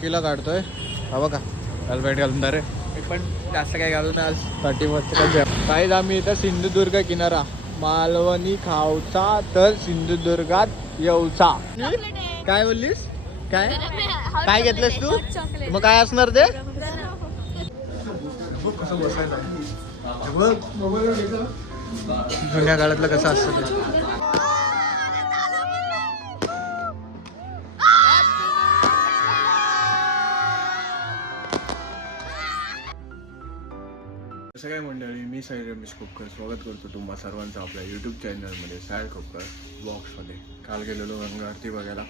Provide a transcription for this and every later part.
किला काढतोय हा बघा हेल्मेट घालून रे मी पण जास्त काय घालून आज 31 काय काहीच आम्ही इथं सिंधुदुर्ग किनारा मालवणी खावचा तर सिंधुदुर्गात येऊचा काय बोललीस काय काय घेतलंस तू मग काय असणार ते कसं बसायचं जुन्या काळातलं कसं असतं ते कसं काय मंडळी मी साई रमेश खोपकर स्वागत करतो तुम्हा सर्वांचं आपल्या यूट्यूब चॅनलमध्ये साई खोपकर ब्लॉग्समध्ये काल गेलेलो गंगा आरती बघायला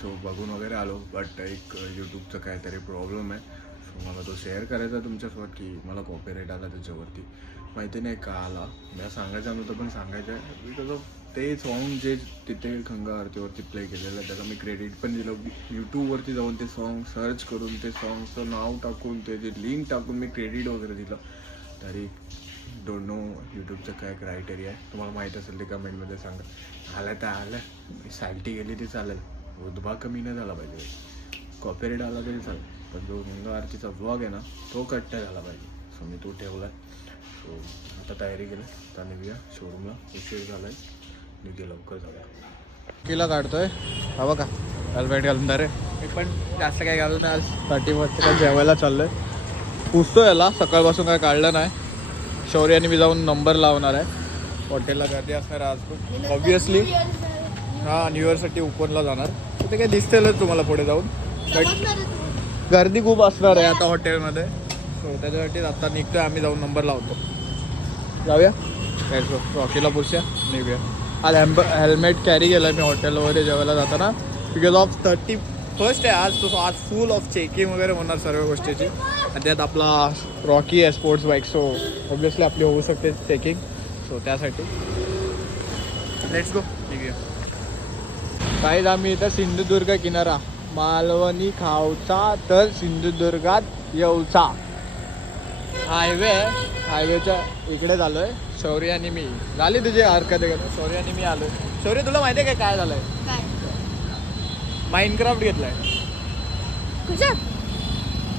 सो बघून वगैरे आलो बट एक यूट्यूबचं काहीतरी प्रॉब्लेम आहे सो मला तो शेअर करायचा तुमच्यासोबत की मला कॉपीराईट आला त्याच्यावरती माहिती नाही का आला मला सांगायचं नव्हतं पण सांगायचं आहे बिकॉज ऑफ ते सॉन्ग जे तिथे गंगा आरतीवरती प्ले केलेलं आहे त्याचं मी क्रेडिट पण दिलं यूट्यूबवरती जाऊन ते सॉन्ग सर्च करून ते सॉन्गचं नाव टाकून ते लिंक टाकून मी क्रेडिट वगैरे दिलं तरी डोंट नो यूट्यूबचं काय क्रायटेरिया आहे तुम्हाला माहीत असेल ते कमेंटमध्ये सांगा आलं तर आलं सॅल्टी गेली ती चालेल उद्भा कमी नाही झाला पाहिजे कॉपीराईट आला तरी चालेल पण जो गंगा आरतीचा व्लॉग आहे ना तो कट नाही झाला पाहिजे सो मी तो ठेवला आहे सो आता तयारी केली आता निघूया शोरूमला उशीर झाला आहे निघे लवकर झाला किला काढतोय हा बघा हेल्मेट घालून रे मी पण जास्त काय घालून आज 31 काय जेवायला चाललो आहे पुसतो याला सकाळपासून काय काढलं नाही शौर्याने मी जाऊन नंबर लावणार आहे हॉटेलला गर्दी असणार आज पण ऑब्वियसली हां न्यू इयरसाठी उपवनला जाणार ते काही दिसतेलच तुम्हाला पुढे जाऊन बट गर्दी खूप असणार आहे आता हॉटेलमध्ये सो त्याच्यासाठी आता निघतोय आम्ही जाऊन नंबर लावतो जाऊया काय रॉकीला पुसूया निघूया आज हेल्मेट कॅरी केलं आहे मी हॉटेलवर जेवायला जाताना बिकॉज ऑफ 31st आहे आज तो आज फुल ऑफ चेकिंग वगैरे होणार सर्व गोष्टीची आणि त्यात आपला रॉकी आहे स्पोर्ट्स बाईक सो ऑब्वियसली आपली होऊ शकते चेकिंग सो त्यासाठी लेट्स गो निघूया काहीच आम्ही इथं सिंधुदुर्ग किनारा मालवणी खावचा तर सिंधुदुर्गात येऊचा हायवे आहे हायवेच्या इकडे झालो आहे शौर्य आणि मी झाली तुझी हरकत आहे शौर्य आणि मी आलो शौर्य तुला माहिती आहे काय झालं आहे माइनक्राफ्ट घेतलाय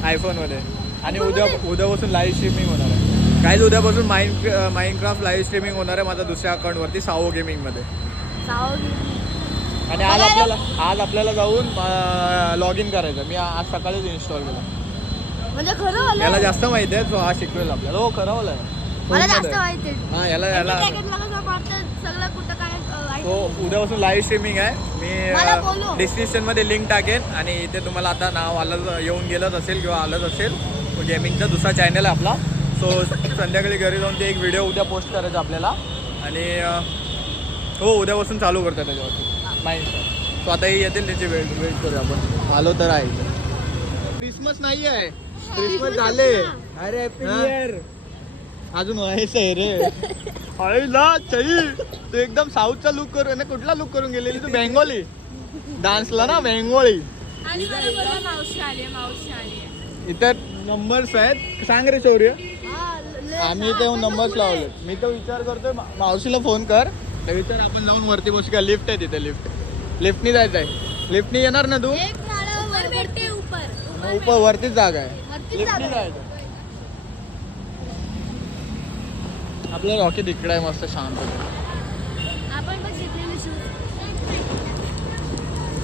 आयफोनमध्ये आणि उद्यापासून लाईव्ह स्ट्रीमिंग होणार आहे काहीच उद्यापासून माइनक्राफ्ट लाईव्ह स्ट्रीमिंग होणार आहे माझा दुसऱ्या अकाउंटवरती सावो गेमिंगमध्ये आणि आज आपल्याला जाऊन लॉग इन करायचं मी आज सकाळीच इन्स्टॉल केला म्हणजे खरं याला जास्त माहिती आहे तो आज शिकवेल आपल्याला हो खरं बोलाय मला जास्त माहिती आहे हां याला सगळं कुठं काय तो उद्यापासून लाईव्ह स्ट्रीमिंग आहे मी डिस्क्रिप्शनमध्ये लिंक टाकेन आणि इथे तुम्हाला आता नाव आलं येऊन गेलंच असेल किंवा आलंच असेल तो गेमिंगचा दुसरा चॅनल आहे आपला सो संध्याकाळी घरी जाऊन ते एक व्हिडिओ उद्या पोस्ट करायचा आपल्याला आणि हो उद्यापासून चालू करतात त्याच्यावरती नाही सो आताही येतील त्याची वेट करूया आपण आलो तर आहे क्रिसमस नाही आहे क्रिसमस झाले अरे हॅपी न्यू इयर अजून व्हायचं आहे रे आईला चई तू एकदम साऊथचा लुक करून ना कुठला लुक करून गेलेली तू बेंगोली डान्सला ना बेंगोळी इतर नंबर्स आहेत सांग रे शौर्य आम्ही इथे येऊन नंबर्स लावले मी तर विचार करतोय मावशीला फोन कर विचार आपण जाऊन वरती बसू का लिफ्ट आहे तिथे लिफ्टनी जायचं आहे लिफ्टनी येणार ना तू ऊपर वरतीच जागा आहे लिफ्टनी जायचं आपलं रॉकी तिकडे आहे मस्त शांत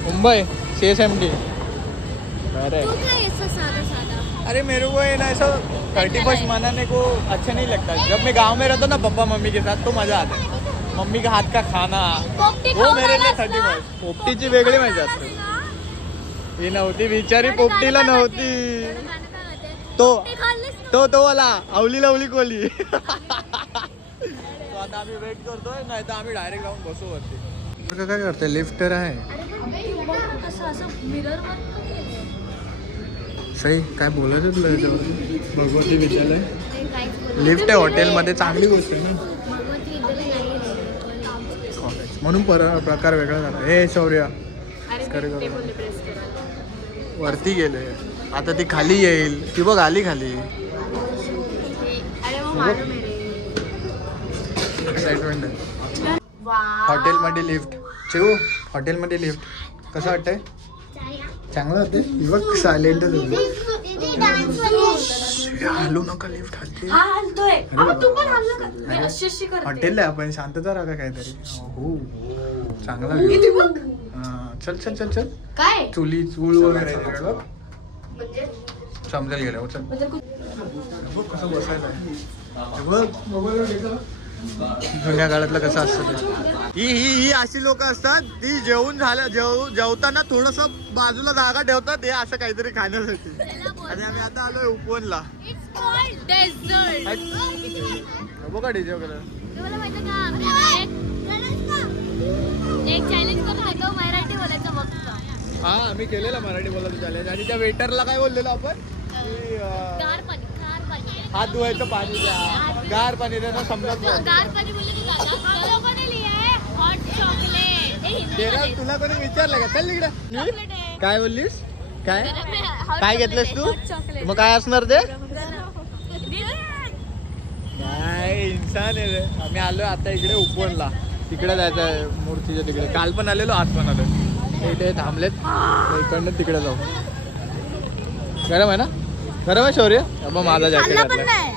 मुंबई CSMT अरे मेरे को ना ऐसा 31st मनाने को अच्छा नहीं लगता जब मैं गांव में रहता ना पापा मम्मी के साथ तो मजा आता है मम्मी का हाथ का खाना वो मेरे लिए 31st पोपटीची वेगळी मजा असते ही नव्हती बिचारी पोपटीला नव्हती तो वाला अवली कोली आता आम्ही वेट करतोय नाही तर आम्ही डायरेक्ट जाऊन बसू वरती काय करते लिफ्टर आहे सही काय बोलायचं तुला याच्यावरती भगवती विद्यालय लिफ्ट आहे हॉटेलमध्ये चांगली गोष्ट आहे ना कॉलेज म्हणून प्रकार वेगळा झाला हे शौर्य वरती गेले आता ती खाली येईल ती बघ आली खाली एक्साइटमेंट आहे हॉटेलमध्ये लिफ्ट चिऊ हॉटेलमध्ये लिफ्ट कसं वाटतंय चांगलं होते बघ सायलेंट हलू नका लिफ्ट हलते हॉटेल आहे आपण शांतता राहा काहीतरी हो चांगला view. हा, चल चल चल चल काय चुली चूळ वगैरे आहे तिकडे बघ. समजेल गेलं चल बघ कसं बसायचं आहे. हे बघ मोबाईलवर घेतलं जुन्या काळातलं कसं असतं ते. ही अशी लोक असतात ती जेवून झाल्या जेवताना थोडस बाजूला जागा ठेवतात हे असं काहीतरी खाण्यासाठी. आणि आम्ही आता आलोय उपवनला बघा डीजे वगैरे. एक चॅलेंज करून देतो मराठी बोलायचं फक्त. हा आम्ही केलेलं मराठी बोलायचं चॅलेंज आणि त्या वेटरला काय बोललेलो आपण की गार पाणी हात धुवायचं पाणी द्या गार पाणी द्या समजत नाही. गार पाणी बोलले की दादा लोकांनी लिहिलंय हॉट चॉकलेट. तेरा तुला कोणी विचारलं का चल इकडे काय बोललीस काय काय घेतलंस तू मग काय असणार ते काय इन्सान आहे रे. आम्ही आलोय आता इकडे उपवनला तिकडे जायचं आहे मूर्तीच्या तिकडे. काल पण आलेलो आज पण आलोय इथे थांबलेत इकडनं तिकडे जाऊ. गरम आहे ना गरम आहे शौर्य बाबा माझा जॅकेट घातलाय.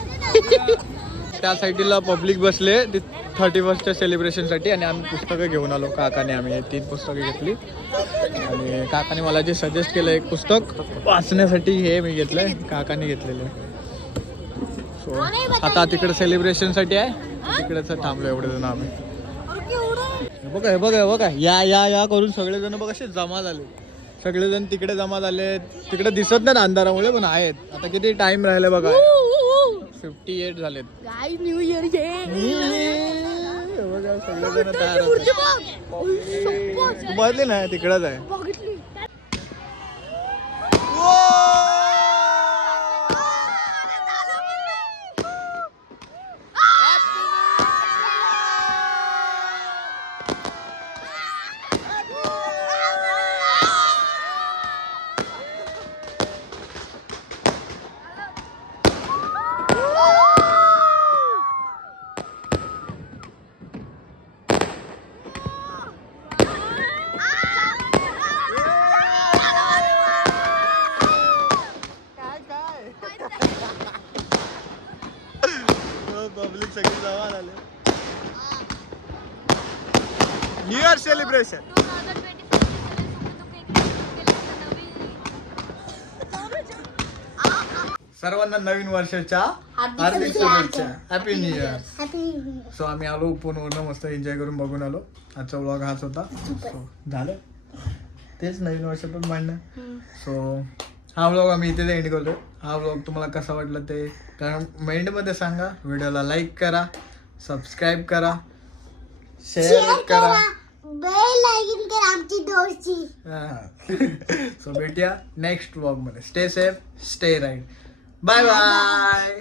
त्या साईडला पब्लिक बसले 31st सेलिब्रेशनसाठी आणि आम्ही पुस्तकं घेऊन आलो. काकाने आम्ही 3 पुस्तकं घेतली आणि काकाने मला जे सजेस्ट केलं एक पुस्तक वाचण्यासाठी हे मी घेतलंय काकाने घेतलेलं. सो आता तिकडे सेलिब्रेशनसाठी आहे तिकडेच थांबलो एवढे जण आम्ही. हे बघा या या या करून सगळेजण बघ असे जमा झाले. सगळेजण तिकडे जमा झाले तिकडे दिसत नाही अंधारामुळे पण आहेत. आता किती टाइम राहिले बघा 58 झालेत. न्यू इयर बघा सगळेजण तयार बघले ना तिकडेच आहे. पब्लिक सगळी जमा झाले. न्यू इयर सेलिब्रेशन सर्वांना नवीन वर्षाच्या हार्दिक शुभेच्छा. Happy new year. सो आम्ही आलो उपवनवरून मस्त एन्जॉय करून बघून आलो. आजचा व्लॉग हाच होता. सो झालं तेच नवीन वर्षातच मांडणं. सो हा व्लॉग आम्ही इथे एंड करतो. हा व्लॉग तुम्हाला कसा वाटला ते कमेंटमध्ये सांगा. व्हिडिओला लाईक करा सबस्क्राईब करा शेअर करा बेल आयकॉन करा आमची दोस्ती. सो भेटूया नेक्स्ट व्लॉग मध्ये. Stay safe stay right bye bye.